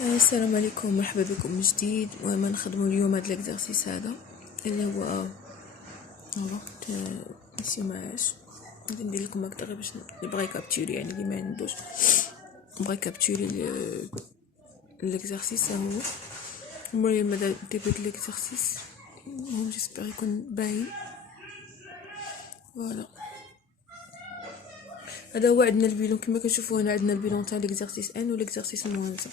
السلام عليكم، مرحبا بكم من جديد. وما نخدموا اليوم هذا الاكزرسيس هذا اللي هو ميسيو معاش. غادي ندير لكم هكذا غير باش اللي بغا يكابتوري، يعني اللي ما عندوش بغا يكابتوري الاكزرسيس هو. المهم هذا ديبوت الاكزرسيس، جيسبر يكون باين. فوالا هذا هو. عندنا البيلون كما كتشوفوا هنا، عندنا البيلون تاع الاكزرسيس ان والاكزرسيس موانزه.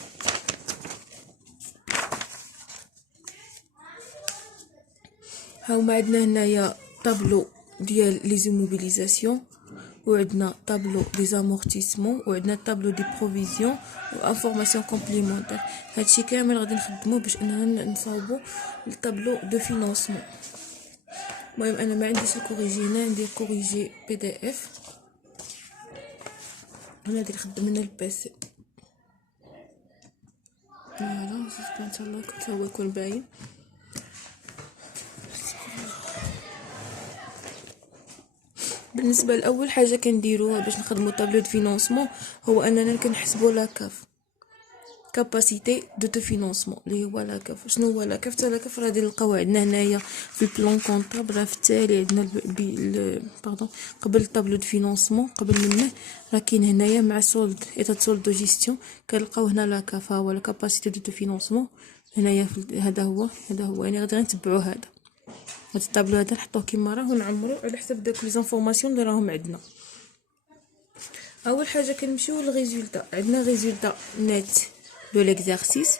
هاهما عندنا هنايا طابلو ديال لي زيموبيليزاسيون، وعندنا طابلو دي زامورتيسمون، وعندنا طابلو دي بروفيزيون وانفورماسيون كومبليمونتير. هادشي كامل غادي نخدمو باش اننا نصاوبو الطابلو دو فينانسمون. المهم انا ما عنديش الكوريجي هنا، عندي كوريجي بي دي اف. انا غادي نخدم من البيسي. فوالا جيسبر ان شاء الله هو يكون باين. بالنسبه لاول حاجه كنديروها باش نخدموا طابلو دو فينانسمون هو اننا كنحسبوا لا كاف، كاباسيتي دو تو فينانسمون، اللي هو لا كاف. شنو هو لا كاف؟ حتى لا كاف غادي نلقاو عندنا هنايا في البلان كونطابل. راه في التالي عندنا قبل طابلو دو فينانسمون، قبل منه راه كاين هنايا مع سولد ايطا سولد دو جيستيون، كنلقاو هنا لا كاف. ها هو لا كاباسيتي دو تو فينانسمون هنايا هذا هو يعني غادي نتبعوا هذا الطابلو هذا، نحطوه كيما راه ونعمرو على حسب داك لي زانفورماسيون اللي راهم عندنا. اول حاجه كنمشيو للريزولطا. عندنا ريزولطا نت دو ليكزارسيس.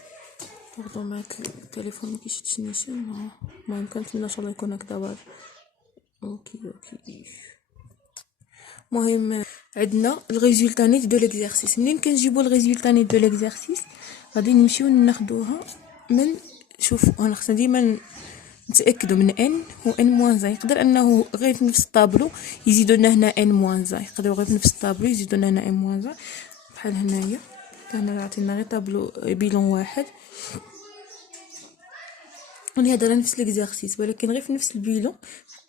باردون معاك التليفون ما كيشدش نيشان. المهم كنتمنى ان شاء الله يكون هكذا واضح. اوكي. المهم عندنا الريزولطا نت دو ليكزارسيس. منين كنجيبو الريزولطا نت دو ليكزارسيس غادي نمشيو ناخذوها من انا خصنا ديما نتاكدوا من ان و ان موان زا. يقدر انه غير في نفس الطابلو يزيدوا لنا هنا ان موان زا، يقدروا غير في نفس الطابلو يزيدوا لنا هنا ان موان زا. بحال هنايا كان عطينا غير طابلو بيلون واحد، ولهذا نفس ليكزارسيس ولكن غير في نفس البيلون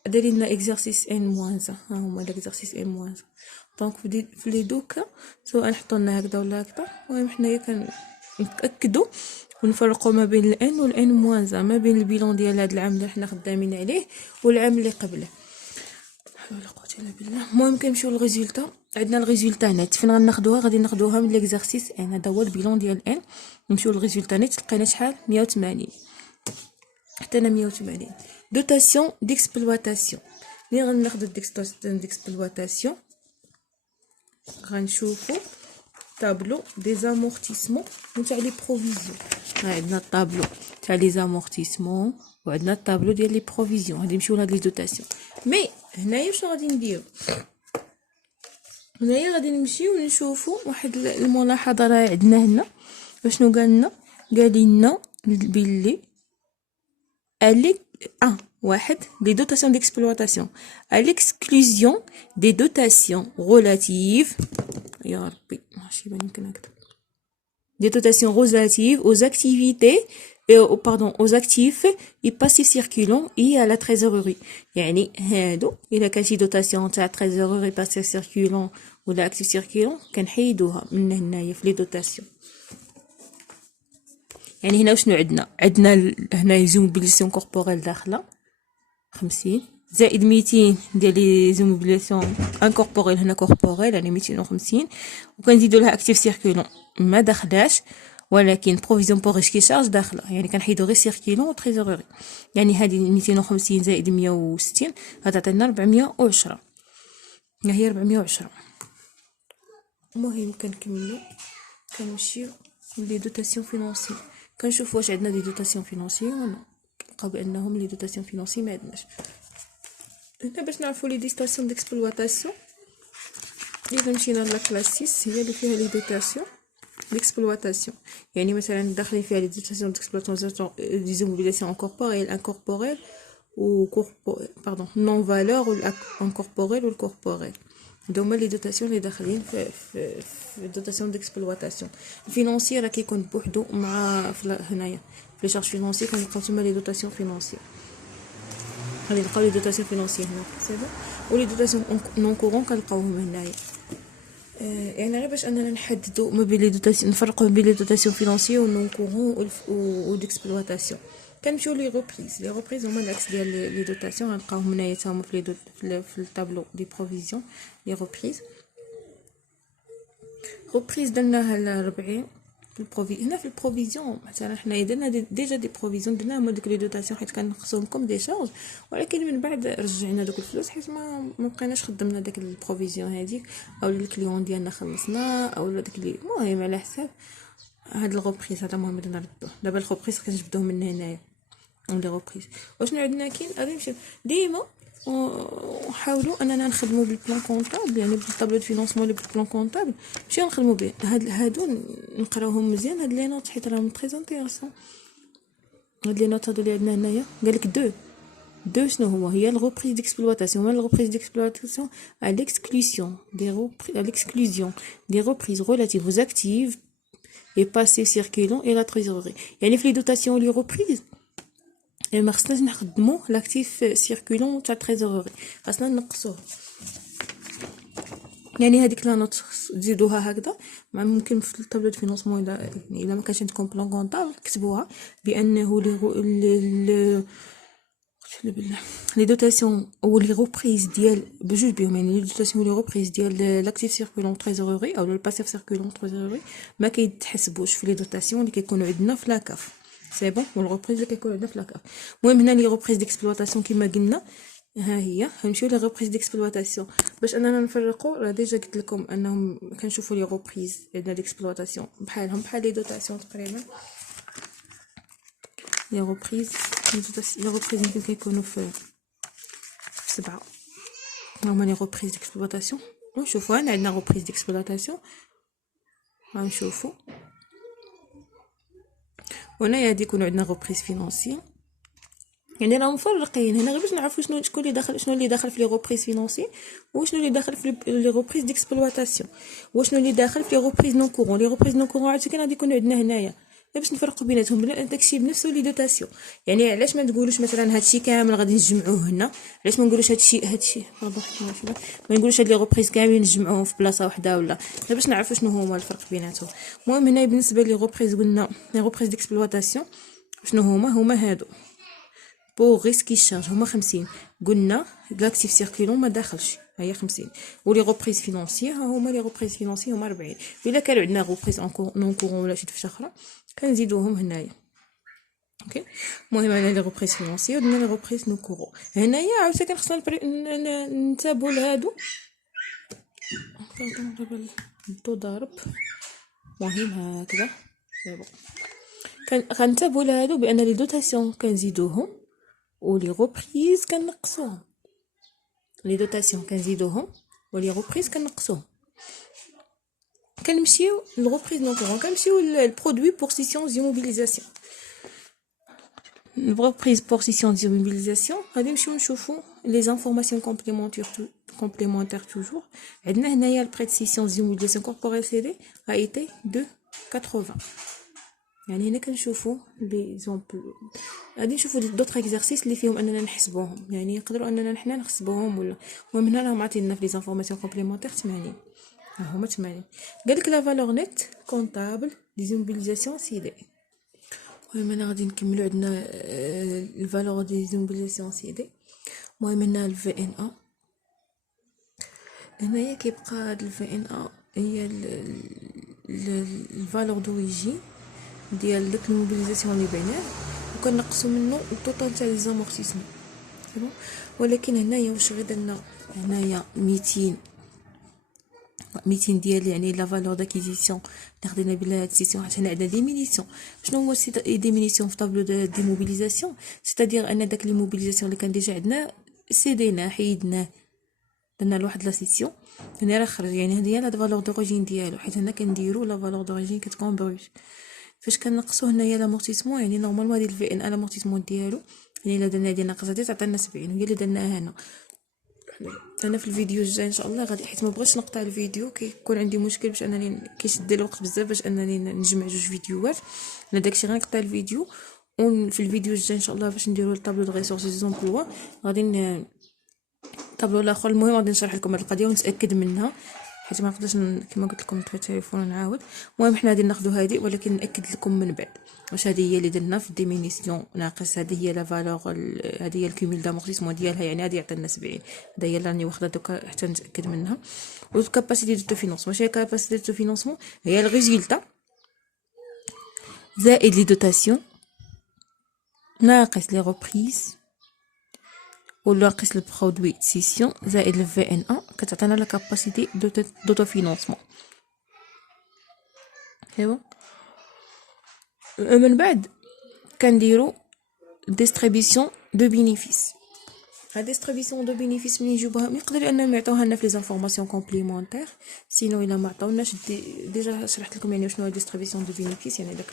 دايرين لنا اكزرسيس ان موان زا. ها هما ليكزارسيس ان موان زا. دونك في لي دوكا سواء نحطوا لنا هكذا ولا هكذا. المهم حنايا كنتاكدوا ونفرقوا ما بين الان والان موانزا، ما بين البيلون ديال هذا العام اللي حنا خدامين عليه والعام اللي قبله. حول ولا قوه الا بالله. المهم كنمشيو للريزولطا. عندنا الريزولطا نت فين غناخذوها؟ غادي ناخذوها من ليكزارسيس ان. هذا هو البيلون ديال ان. نمشيو للريزولطا نت لقينا شحال 180. حتى انا 180. دوتاسيون ديكسبلواتاسيون. ملي غناخذو دوتاسيون ديكسبلواتاسيون غنشوفو طابلو دي زامورتيسمون وتاع لي بروفيزيون. عندنا الطابلو تاع لي زامورتيسمون وعندنا الطابلو ديال لي بروفيزيون. غادي نمشيو لهاد لي دوتاسيون. مي هنايا شنو غادي نديرو؟ هنايا غادي نمشيو نشوفو واحد الملاحظه راه عندنا هنا. شنو قالنا؟ قال لنا بلي واحد les dotations d'exploitation à l'exclusion des dotations relatives يا ربي ماشي بان يمكن هكذا des dotations relatives aux activités aux actifs et passifs circulants et à la trésorerie. يعني هادو الا كان شي دوتاسيون تاع trésorerie passif circulant ولا actif circulant كنحيدوها من هنايا في لي دوتاسيون. يعني هنا شنو عندنا هنا زوموبيليسيون كوربوريل داخله 50 زائد 200 ديال لي زوموبيليسيون انكوربوريل. هنا كوربوريل يعني 250، وكنزيدوا لها اكتيف سيركولون ما داخلاش، ولكن بروفيزيون بور ريسكي شارج داخله. يعني كنحيدوا غير سيركولون و تريزوري. يعني هذه 250 زائد 160 غتعطينا 410. هي 410. المهم كنكملوا كنمشيو لي دوتاسيون فينانسي. كنشوف واش عندنا دي دوتاسيون فينانسي ولا كنلقاو بانهم لي دوتاسيون فينانسي ما عندناش. هنا باش نعرفوا لي دوتاسيون ديكسبلواتاسيون اذا مشينا لا كلاس 6 هي اللي فيها لي دوتاسيون ديكسبلواتاسيون. يعني مثلا داخلين فيها لي دوتاسيون ديكسبلواتاسيون دي زوموبيليسيون انكوربوريل نون فالور والانكوربوريل والكوربوريل. دوما لي دوتاسيون اللي داخلين في دوتاسيون ديكسبلواتاسيون. الفينانسي راه كيكون بوحدو مع هنايا في لي شارج فينانسي كنلقاو تما لي دوتاسيون فينانسي. غادي نلقاو لي دوتاسيون فينانسي هنا سي بون، ولي دوتاسيون نون كورون كنلقاوهم هنايا. يعني غير باش اننا نحددوا ما بين لي دوتاسيون، نفرقوا بين لي دوتاسيون فينانسيي و نون كورون و ديكسبلواتاسيون. كنمشيو لي روبريز. لي روبريز هما العكس ديال لي دوتاسيون، غنلقاوهم هنايا تا هما في الطابلو دي بروفيزيون. لي روبريز درناها ل 40 هنا في البروفيزيون. مثلا حنايا درنا ديجا دي بروفيزيون، درنا هما ديك لي دوتاسيون حيت كنخصهم كوم دي شارج، ولكن من بعد رجعنا دوك الفلوس حيت ما بقيناش خدمنا داك البروفيزيون هذيك، او الكليون ديالنا خلصنا، او داك المهم على حساب هاد الغوبريز. هذا مهم بدنا نردوه. دابا الغوبريز كنجبدوه من هنايا. لي غوبريز واشنو عندنا كاين؟ غادي نمشيو ديما ونحاولوا اننا نخدموا بالبلان كونطابل، يعني بالطابلو دو فينانسمون ولا بالبلان كونطابل. نمشيو نخدموا به. هادو نقراوهم مزيان، هاد لي نوت حيت راهم تري انتريسون. هاد لي نوت هادو اللي عندنا هنايا قالك دو شنو هو؟ هي الغوبريز ديكسبلواتاسيون. ولا الغوبريز ديكسبلواتاسيون à l'exclusion des reprises relatives aux actifs et passifs circulants et la trésorerie. يعني في لي دوتاسيون لي روبريز ما خصناش نخدموا لاكتيف سيركولون تاع تريزوري، خصنا نقصوه. يعني هذيك لا نوت تزيدوها هكذا. ممكن في الطابلو دو فينانسمون الا ما كانش عندكم بلان كونطابل كتبوها بانه لي دوتاسيون او لي روبريز ديال بجوج بهم. يعني لي دوتاسيون لي روبريز ديال لاكتيف سيركولون تريزوري او الباسيف سيركولون تريزوري ما كيتحسبوش في لي دوتاسيون اللي كيكونوا عندنا في لاكاف. سي بون. والغوبريز اللي كيكونوا عندنا في لاكاف. المهم هنا لي روبريز ديكسبلواتاسيون كما قلنا ها هي. غنمشيو لي روبريز ديكسبلواتاسيون باش اننا نفرقوا. راه ديجا قلت لكم انهم كنشوفوا لي روبريز عندنا ديكسبلواتاسيون بحالهم بحال لي دوتاسيون تقريبا. لي روبريز يمكن كيكونوا في 7. هما لي روبريز ديكسبلواتاسيون. نشوفوا هنا عندنا روبريز ديكسبلواتاسيون. غنشوفوا وهنايا غادي يكونوا عندنا روبريز فينانسي. يعني راهم مفرقين هنا غير باش نعرفوا شكون اللي داخل، شنو اللي داخل في لي روبريز فينانسي وشنو اللي داخل في لي روبريز ديكسبلواتاسيون وشنو اللي داخل في لي روبريز نون كورون. لي روبريز نون كورون عاد غادي يكونوا عندنا هنايا باش نفرقوا بيناتهم. داكشي بنفسه لي دوتاسيون. يعني علاش ما نقولوش مثلا هادشي كامل غادي نجمعوه هنا؟ علاش ما نقولوش هادشي ما نقولوش هاد لي روبريز كاملين نجمعوهم في بلاصه واحده؟ ولا باش نعرفوا شنو هما الفرق بيناتهم. المهم هنا بالنسبه لي روبريز قلنا لي روبريز ديكسبلواتاسيون شنو هما هادو بو ريسكي شارج هما 50. قلنا لاكتيف سيركولون ما داخلش هي 50. ولي روبريز فينانسيه هما لي روبريز فينانسيه هما 40. الا كانوا عندنا روبريز نون كورون ولا شي فاش اخرى كنزيدوهم هنايا. اوكي. المهم انا لي روبريز فينانسيه ودرنا لي روبريز نون كورون. هنايا عاوتاني خصنا نتابعوا لهادو. دابا الضو ضارب. المهم هكذا كنتابعوا لهادو بان لي دوتاسيون كنزيدوهم ولي روبريز كنقصوهم. لي دوتاسيون كنزيدوهم ولي روبريز كنقصوهم. كنمشيو للغوبريز نون كورون. كنمشيو للبرودوي بور سيسيون ديموبيليزاسيون. الغوبريز بور سيسيون ديموبيليزاسيون غادي نمشيو نشوفوا لي زانفورماسيون كومبليمونتير توجور. عندنا هنايا البري دو سيسيون ديموبيليزاسيون كوربوريل سيدي a été de 80. يعني هنا كنشوفوا لي زومبل. غادي نشوفوا دوطر اكزرسيس اللي فيهم اننا نحسبوهم، يعني يقدروا اننا حنا نحسبوهم ولا. ومن هنا راهم عاطيننا في لي زانفورماسيون كومبليمونتير 80. ها هما 80. قالك لا فالور نيت كونطابل ديزومبيليزاسيون سي دي. المهم هنا غادي نكملوا. عندنا الفالور ديزومبيليزاسيون سي دي. المهم هنا الفي ان ا هنايا كيبقى هاد الفي ان ا هي الفالور دوريجين ديال داك الموبيليزاسيون اللي بعناه وكنقصوا منه التوتال تاع لي زامورتيسمون. ولكن هنايا واش غير درنا هنايا 200 ديال يعني لا فالور داكيزيسيون اللي خدينا بلا هاد السيسيون. حيت هنا عندنا ديمينيسيون. شنو هو ديمينيسيون في طابلو دي موبيليزاسيون؟ سيتادير ان داك لي موبيليزاسيون اللي كان ديجا عندنا سيدينا حيدناه درنا لواحد لا سيسيون. هنا راه خرج. يعني هذه هي لا فالور دوريجين ديالو. حيت هنا كنديروا لا فالور دوريجين كتكون بروت. فاش كنقصوا هنايا لامورتيسمون يعني نورمالمون هذه الفي ان لامورتيسمون ديالو يعني الا درنا هذه ناقصه هذه تعطينا 70 وهي اللي درناها هنا. انا في الفيديو الجاي ان شاء الله غادي، حيت ما بغيتش نقطع الفيديو كيكون عندي مشكل باش انني كيشد الوقت بزاف باش انني نجمع جوج فيديوهات. انا داكشي غنقطع الفيديو. وفي الفيديو الجاي ان شاء الله باش نديروا الطابلو دو ريسورسز زومبلوا غادي الطابلو الاخر. المهم غادي نشرح لكم هذه القضيه ونتاكد منها حيت ما نقدرش كما قلت لكم في التليفون نعاود. المهم حنا غادي ناخذوا هذه، ولكن ناكد لكم من بعد واش هذه هي اللي درنا في الديمينيسيون ناقص، هذه هي لا فالور، هذه هي الكوميل دامورتيسمون ديالها، يعني هذه عطينا 70. هذا هي اللي راني واخده دوكا حتى نتاكد منها. والكاباسيتي دو فينانسمون، واش هي كاباسيتي دو فينانسمون؟ هي الريزولتا زائد لي دوتاسيون ناقص لي ريبريز وناقص البرودوي سيسيون زائد الفي ان ان كتعطينا لا كاباسيتي دوتو فينانسمون. ايوا من بعد كنديرو ديستريبيسيون دو بينيفيس. لا ديستريبيسيون دو بينيفيس من يجيبوها يقدروا انهم يعطوها لنا في لي زانفورماسيون كومبليمونتير، سينو الا ما عطاوناش ديجا شرحت لكم يعني شنو هي ديستريبيسيون دو بينيفيس، يعني داك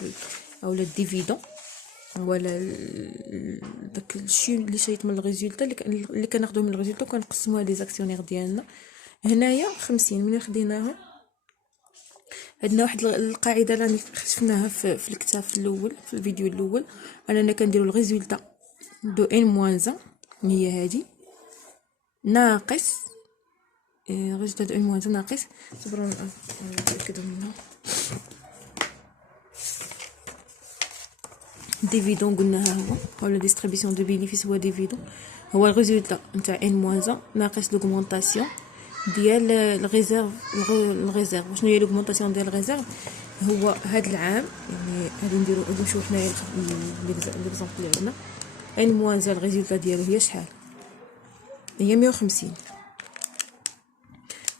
اولا الديفيدون ولا داك الشيء اللي شريت من الريزولتا اللي كناخذوه من الريزولتا وكنقسموها لي زاكسيونير ديالنا. هنايا 50 ملي خديناها عندنا واحد القاعده اللي خدمناها في الكتاب الاول في الفيديو الاول، اننا كنديروا الريزولتا دو ان موان 1 هي هذه ناقص ريزولتا دو ان موان 1 ناقص صبروا نتاكدوا منها ديفيدون قلناها هو ولا ديستريبيسيون دو بينيفيس هو ديفيدون، هو الريزولتا نتاع ان موان 1 ناقص لوغمونطاسيون ديال الريزيرف. شنو هي لوغمونطاسيون ديال الريزيرف؟ هو هذا العام يعني غادي نديرو نمشيو حنايا ليكزامبل اللي عندنا ان موان 1 الريزولتا ديالو هي شحال؟ هي 150.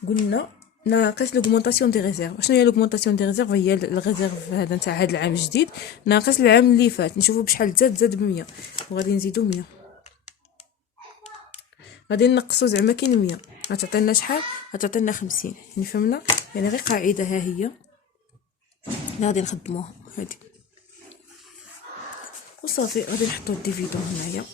قلنا ناقص لوغمونطاسيون دي ريزيرف. شنو هي لوغمونطاسيون دي ريزيرف؟ هي الريزيرف هذا نتاع هذا العام الجديد ناقص العام اللي فات، نشوفوا بشحال زاد ب100 وغادي نزيدو 100، غادي نقصوا زعما كاين 100 غتعطينا شحال؟ غتعطينا 50. يعني فهمنا؟ يعني غير قاعده ها هي غادي نخدموها هادي وصافي. غادي نحطو الديفيدون هنايا،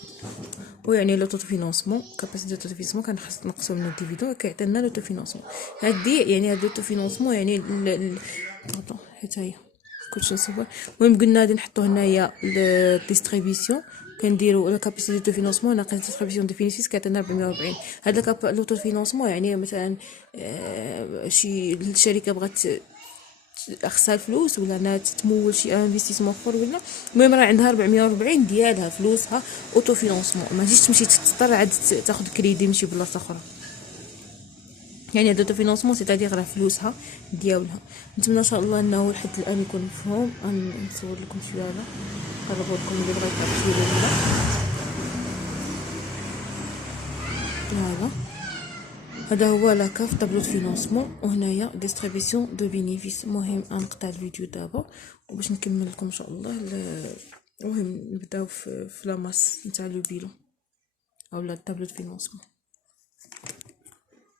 ويعني لوطو فينانسمون كاباسيتي لوطو فينانسمون كنخص نقصو من الديفيدون كيعطينا لوطو فينانسمون. هادي يعني هاد لوطو فينانسمون يعني طون حيت هي كلشي نصور. المهم قلنا غادي نحطو هنايا الديستريبيسيون كنديروا لا كاباسيتي دو فينانسمون ناقص ديستريبيسيون دو فينيسيس كيعطينا 440. هذا لوطو فينانسمون يعني مثلا شي الشركه بغات اخسر فلوس ولا انها تمول شي انفستيسمون اخر ولا المهم راه عندها 440 ديالها فلوسها اوتو فينانسمون، ما تجيش تمشي تضطر عاد تاخذ كريدي من شي بلاصه اخرى. يعني هذا اوتو فينانسمون سيتادير راه فلوسها ديالها. نتمنى ان شاء الله انه لحد الان يكون مفهوم. نصور لكم شويه هذا نقرب لكم اللي بغا يتعرف شويه هذا هو لاكا في طابلو فينانسمون، وهنايا ديستريبيسيون دو بينيفيس. المهم غنقطع الفيديو دابا وباش نكمل لكم ان شاء الله. المهم نبداو في لاماس نتاع لو بيلون اولا طابلو فينانسمون.